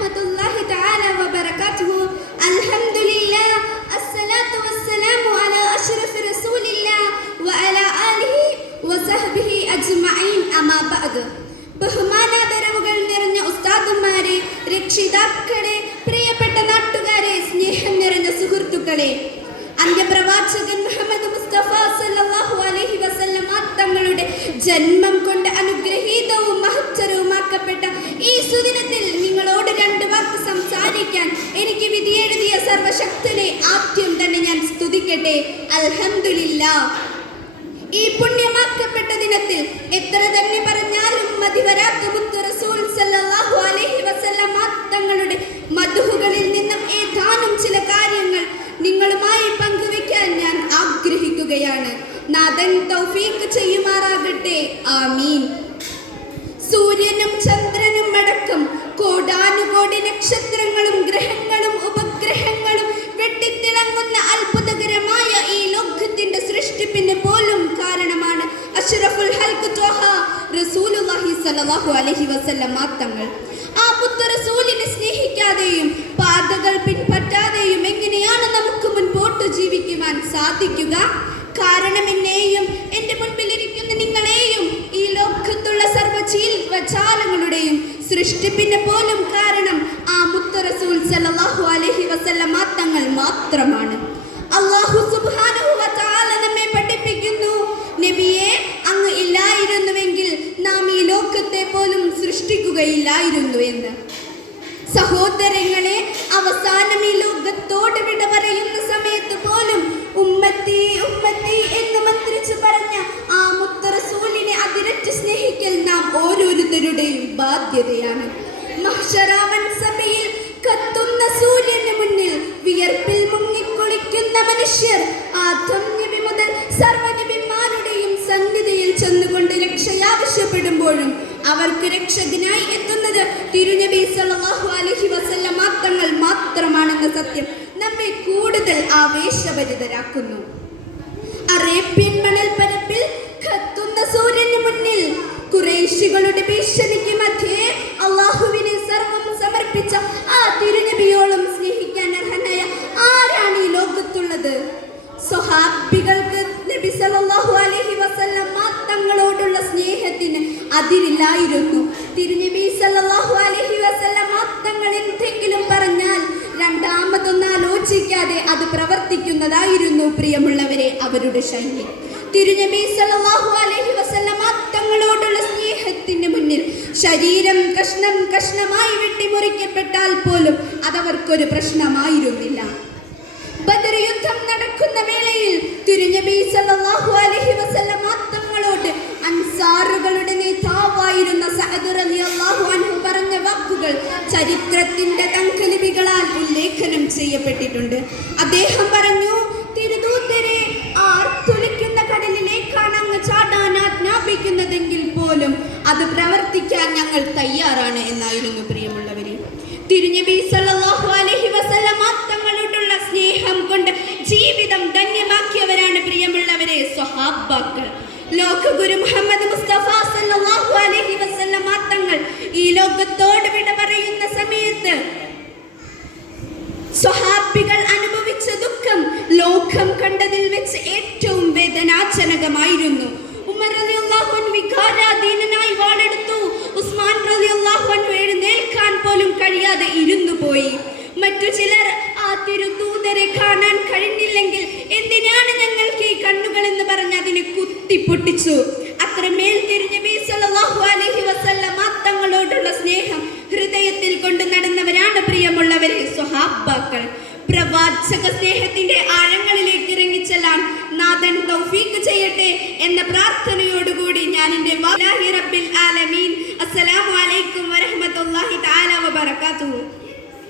വറഹ്മത്തുള്ളാഹി തആല വബറകാതുഹു. അൽഹംദുലില്ലാഹ് അസ്സലാത്തു വസ്സലാമു അലാ അശ്റഫി റസൂലില്ലാഹ് വഅലാ ആലിഹി വസഹ്ബിഹി അജ്മഈൻ. അമാ ബഅദ്. ബഹുമാനാദരവുകൾ നിറഞ്ഞ ഉസ്താദുമാരെ, രക്ഷിതാക്കളെ, പ്രിയപ്പെട്ട നാട്ടുകാരെ, സ്നേഹം നിറഞ്ഞ സുഹൃത്തുക്കളെ, അന്ത്യപ്രവാചകൻ മുഹമ്മദ് മുസ്തഫ സല്ലല്ലാഹു അലൈഹി വസല്ലം തങ്ങളുടെ ജന്മം കൊണ്ട് അനുഗ്രഹീതവും മഹത്തരവുമാക്കപ്പെട്ട ഈ സുദിനത്തിൽ നിങ്ങളോട് രണ്ട് വാക്ക് സംസാരിക്കാൻ എനിക്ക് വിധിയെഴുതിയ സർവശക്തനെ ആദ്യം തന്നെ ഞാൻ സ്തുതിക്കട്ടെ. അൽഹംദുലില്ലാഹ്. ഈ പുണ്യമാക്കപ്പെട്ട ദിനത്തിൽ എത്ര തന്നെ പറഞ്ഞാലും മതിവരാത്ത മുത്ത് റസൂൽ സല്ലല്ലാഹു അലൈഹി വസല്ലം തങ്ങളുടെ മദ്ഹുകളിൽ നിന്നും ഏതാനും ചില കാര്യങ്ങൾ നിങ്ങളുമായി പങ്കുവെക്കാൻ ഞാൻ ആഗ്രഹിക്കുകയാണ്. നാഥൻ തൗഫീഖ് ചെയ്യുമാറാകട്ടെ. ആമീൻ. സൂര്യനും ചന്ദ്രനും അടക്കം കോടാനുകോടി നക്ഷത്രങ്ങളും ഗ്രഹങ്ങളും ഉപഗ്രഹങ്ങളും വെട്ടിത്തിളങ്ങുന്ന അത്ഭുതകരമായ ഈ ലോകത്തിന്റെ സൃഷ്ടിപ്പിന് പോലും കാരണമാണ് അഷ്റഫുൽ ഹൽഖ് ത്വഹ റസൂലുള്ളാഹി സ്വല്ലല്ലാഹു അലൈഹി വസല്ലം തങ്ങൾ. ആ പുത്ര റസൂലിനെ സ്നേഹിക്കാതെയും പാതകൾ പിൻപറ്റാതെയും എങ്ങനെയാണ് നമുക്ക് മുൻപോട്ട് ജീവിക്കുവാൻ സാധിക്കുക? കാരണം എന്നെയും എൻ്റെ മുൻപിലിരിക്കുന്ന നിങ്ങളെയും ഈ ലോകത്തുള്ള സർവ്വജീവജാലങ്ങളുടെയും സൃഷ്ടിപ്പിന് പോലും കാരണം ആ മുത്ത് റസൂൽ സല്ലല്ലാഹു അലൈഹി വസല്ലം തങ്ങൾ മാത്രമാണ്. അല്ലാഹു സുബ്ഹാനഹു വ തആല നമ്മെ പഠിപ്പിക്കുന്നു, നബിയെ, അങ്ങ് ഇല്ലായിരുന്നുവെങ്കിൽ നാം ഈ ലോകത്തെ പോലും സൃഷ്ടിക്കുകയില്ലായിരുന്നു എന്ന്. സഹോദരങ്ങളെ, അവസാനം ഈ ലോകത്തോട് വിട പറയുന്ന സമയത്ത് പോലും ഉമ്മത്തി ഉമ്മത്തി എന്ന് മന്ത്രിച്ച് പറഞ്ഞ ആ മുത്ത് റസൂലിനെ അതിരറ്റ് സ്നേഹിക്കൽ നാം ഓരോരുത്തരുടെയും ബാധ്യതയാണ്. മഹ്ശറാവൻ സഭയിൽ കത്തുന്ന സൂര്യന് മുന്നിൽ വിയർപ്പിൽ മുങ്ങിക്കുളിക്കുന്ന മനുഷ്യർ ആദം നബി മുതൽ സർവ്വനബിമാരുടെയും സന്നിധിയിൽ ചെന്നുകൊണ്ട് രക്ഷയാവശ്യപ്പെടുമ്പോഴും അവർക്ക് രക്ഷകനായി എത്തുന്നത് തിരുനബി സല്ലല്ലാഹു അലൈഹി വസല്ലം തങ്ങൾ മാത്രമാണെന്ന സത്യം നമ്മെ കൂടുതൽ ആവേശഭരിതരാക്കുന്നു. അറേബ്യൻ മണൽപ്പരപ്പിൽ കത്തുന്ന സൂര്യന് മുന്നിൽ ഖുറൈശികളുടെ ഭീഷണിക്ക് മധ്യേ അല്ലാഹുവിനെ സർവ്വം സമർപ്പിച്ച ആ തിരുനബിയോളം സ്നേഹിക്കാൻ അർഹനായ ആരാണ് ഈ ലോകത്തുള്ളത്? സ്വഹാബികൾക്ക് നബി സല്ലല്ലാഹു അലൈഹി വസല്ലം തങ്ങളോടുള്ള സ്നേഹത്തിന് അതിരില്ലായിരുന്നു. തിരുനബി സല്ലല്ലാഹു അലൈഹി വസല്ലം തങ്ങൾ എന്തെങ്കിലും പറഞ്ഞാൽ രണ്ടാമതൊന്നും ആലോചിക്കാതെ അത് പ്രവർത്തിക്കുന്നതായിരുന്നു പ്രിയമുള്ളവരെ അവരുടെ ശൈലി. തിരുനബി സല്ലല്ലാഹു അലൈഹി വസല്ലം തങ്ങളോടുള്ള സ്നേഹത്തിന് മുന്നിൽ ശരീരം കഷ്ണം കഷ്ണമായി വെട്ടിമുറിക്കപ്പെട്ടാൽ പോലും അതവർക്കൊരു പ്രശ്നമായിരുന്നില്ല. ബദർ യുദ്ധം നടക്കുന്ന വേളയിൽ തിരുനബി സല്ലല്ലാഹു അലൈഹി വസല്ലം തങ്ങളോട് അൻസാറുകളുടെ നേതാവായിരുന്ന സഅദ് റളിയല്ലാഹു അൻഹു പറഞ്ഞ വാക്കുകൾ ചരിത്രത്തിന്റെ തങ്കലിപികളാൽ ഉല്ലേഖനം ചെയ്യപ്പെട്ടിട്ടുണ്ട്. അദ്ദേഹം പറഞ്ഞു, തിരുദൂതരെ, ആർത്തുലിക്കുന്ന കടലിലേക്കാണ് അങ്ങ് ചാടാൻ ആജ്ഞാപിക്കുന്നതെങ്കിൽ പോലും അത് പ്രവർത്തിക്കാൻ ഞങ്ങൾ തയ്യാറാണ് എന്നായിരുന്നു പ്രിയമുള്ളവരെ. തിരുനബി സല്ലല്ലാഹു അലൈഹി വസല്ലം തങ്ങളോടുള്ള സ്നേഹം കൊണ്ട് ജീവിതം ധന്യമാക്കിയവരാണ് പ്രിയമുള്ളവരെ സ്വഹാബാക്കൾ. ലോകഗുരു മുഹമ്മദ് മുസ്തഫ സല്ലല്ലാഹു അലൈഹി വസല്ലം തങ്ങൾ ഈ ലോകത്തോട് വിട പറയുന്ന സമയത്ത് സ്വഹാബികൾ അനുഭവിച്ച ദുഃഖം ലോകം കണ്ടതിൽ വെച്ച് ഏറ്റവും വേദനാജനകമായിരുന്നു. ഉമർ റളിയല്ലാഹു അൻഹു വികാരാധീനനായി വാളെടുത്തു. ഉസ്മാൻ റളിയല്ലാഹു അൻഹു എഴുന്നേൽക്കാൻ പോലും കഴിയാതെ ഇരുന്നു പോയി. മറ്റു ചിലർ ആ തിരുദൂതരെ കാണാൻ കഴിഞ്ഞില്ലെങ്കിൽ എന്തിനാണ് ഞങ്ങൾക്ക് ഈ കണ്ണുകൾ എന്ന് പറഞ്ഞ് അതിനെ കുത്തിപ്പൊട്ടിച്ചു. അത്രമേൽ തിരുനബി സല്ലല്ലാഹു അലൈഹി വസല്ലം തങ്ങളോടുള്ള സ്നേഹം ഹൃദയത്തിൽ കൊണ്ട് നടന്നവരാണ് പ്രിയമുള്ളവരെ സ്വഹാബാക്കൾ. പ്രവാചക സ്നേഹത്തിന്റെ ആഴങ്ങളിലേക്ക് ഇറങ്ങിച്ചെല്ലാൻ നാഥൻ തൗഫീഖ് ചെയ്യട്ടെ എന്ന പ്രാർത്ഥനയോടുകൂടി ഞാൻ എൻ്റെ